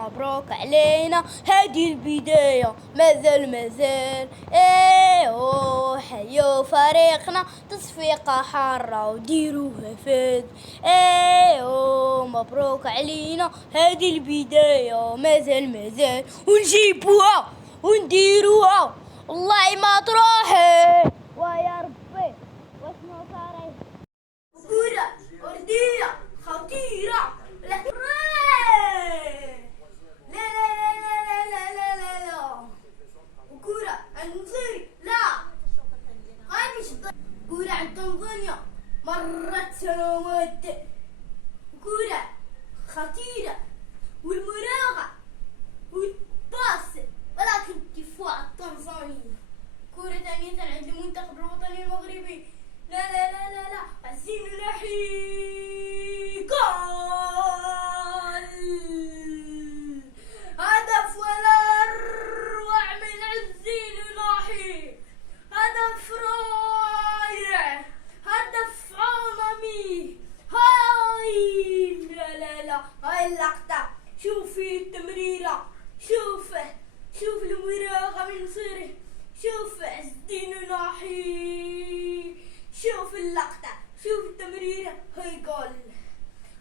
مبروك علينا هذه البداية. مازال اوه حيو فريقنا تصفيقة حارة وديروها فاز. اوه مبروك علينا هذه البداية. مازال ونجيبوها ونديروها والله ما تروحي ويا ربي واسمو صاري كورة وردية خطيرة. لا وكورة النصيري لا هاي مش كورة عند تنظيميا مرت سنوات وكورة خطيرة والمراوغة والباس ولكن دفاع التنظيمي. كورة ثانية عند المنتخب الوطني المغربي لا عزين نحي جول هدف ولا اروع من عزين نحي. هدف رائع هدف عالمي. هاي لا هاي اللقطة شوفي التمريرة شوف المراوغة من صيره شوف عزين نحي شوف اللقطة شوف التمريرة هاي جول.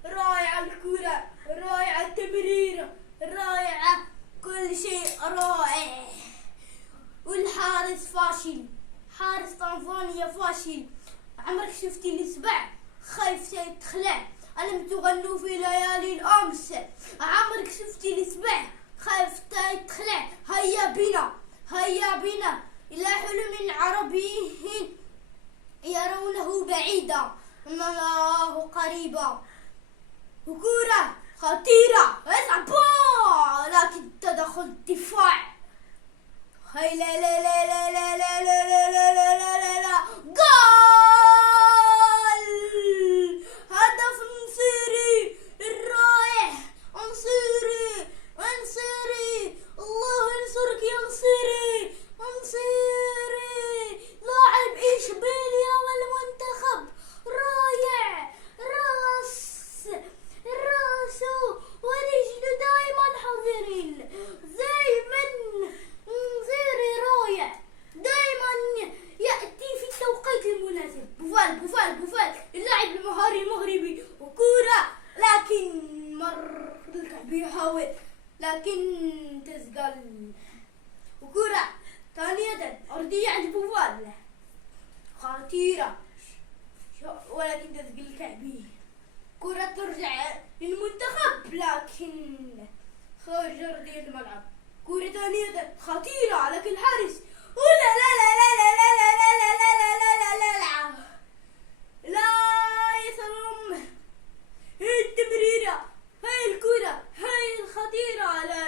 رائعة الكرة رائعة التمريرة رائعة كل شيء رائع. والحارس فاشل حارس تنزانيا فاشل. عمرك شفتي السبع خايف سيتخلع ألم تغنوا في ليالي الأمس. عمرك شفتي السبع خايف تخلع. هيا بنا إلى حلم عربي يرونه بعيدا الله قريبا. وكرة خطيرة لكن تدخل الدفاع. هاي لا جول هدف نصيري الرائع. انصيري الله ينصرك يا انصيري لاعب اشبيليا والمنتخب رائع. راسه ورجله دائما حاضرين دائما انصيري رائع دائما يأتي في التوقيت المناسب. بوفال اللاعب المهاري المغربي وكورة لكن مر الكعب يحاول لكن تسقل. وكرة ثانية أرضية عند بوفال خطيرة ولكن تسقل الكعبي. كرة ترجع للمنتخب لكن خارج أرضية الملعب. كرة ثانية خطيرة لكن الحارس لا يسلم. هاي التمريرة هاي الكرة هاي الخطيرة لا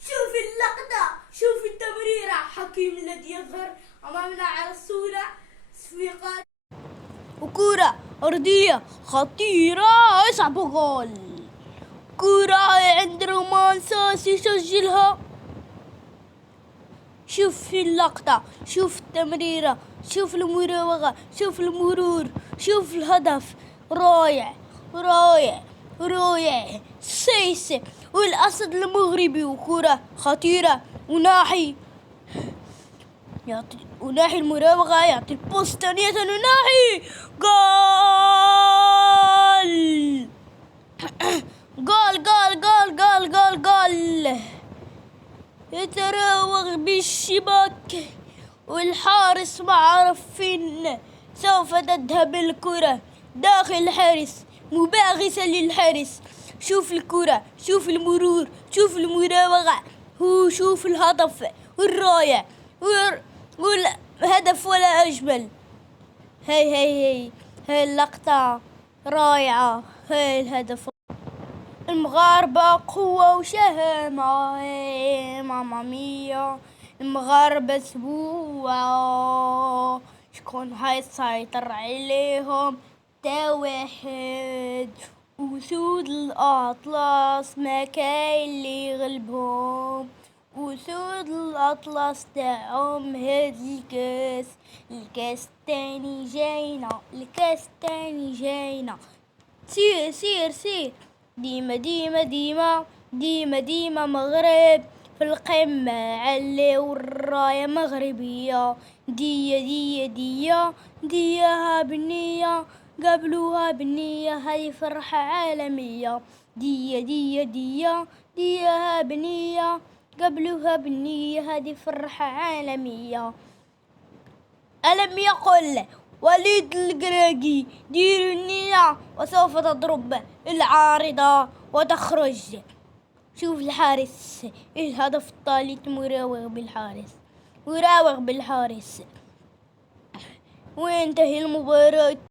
شوف اللقطة شوف التمريرة. حكيم الذي يظهر أمامنا على الصورة صفيقات وكرة أرضية خطيرة يصعب جول. كرة عند رومان ساس يسجلها. شوف اللقطة شوف التمريرة شوف المراوغة شوف المرور شوف الهدف رائع سيسي والأسد المغربي. وكرة خطيرة وناحي المراوغة يعطي البوست ثانية وناحي جول يتراوغ بالشباك والحارس معرف فين سوف تذهب الكرة داخل الحارس مباغسة للحارس. شوف الكرة شوف المرور شوف المراوغة شوف الهدف الرائع والهدف ولا أجمل. هاي اللقطة رائعة. هاي الهدف المغاربة قوة وشهامة. ماما ميا المغاربة سبوعة شكون هيسيطر عليهم تا واحد. أسود الأطلس ما كاين اللي يغلبهم. أسود الأطلس تاعهم هاد الكاس تاني جاينا سير ديما ديما ديما ديما ديما مغرب، في القمة علي والراية مغربية. دية دية دية ديها بالنية، قبلوها بالنية هاي فرحة عالمية. دية دية دية ديها بالنية، قبلوها بالنية هذه فرحة عالمية. ألم يقل وليد القراقي ديروا النية وسوف تضرب العارضة وتخرج. شوف الحارس الهدف الثالث مراوغ بالحارس، ويراوغ بالحارس، وينتهي المباراة.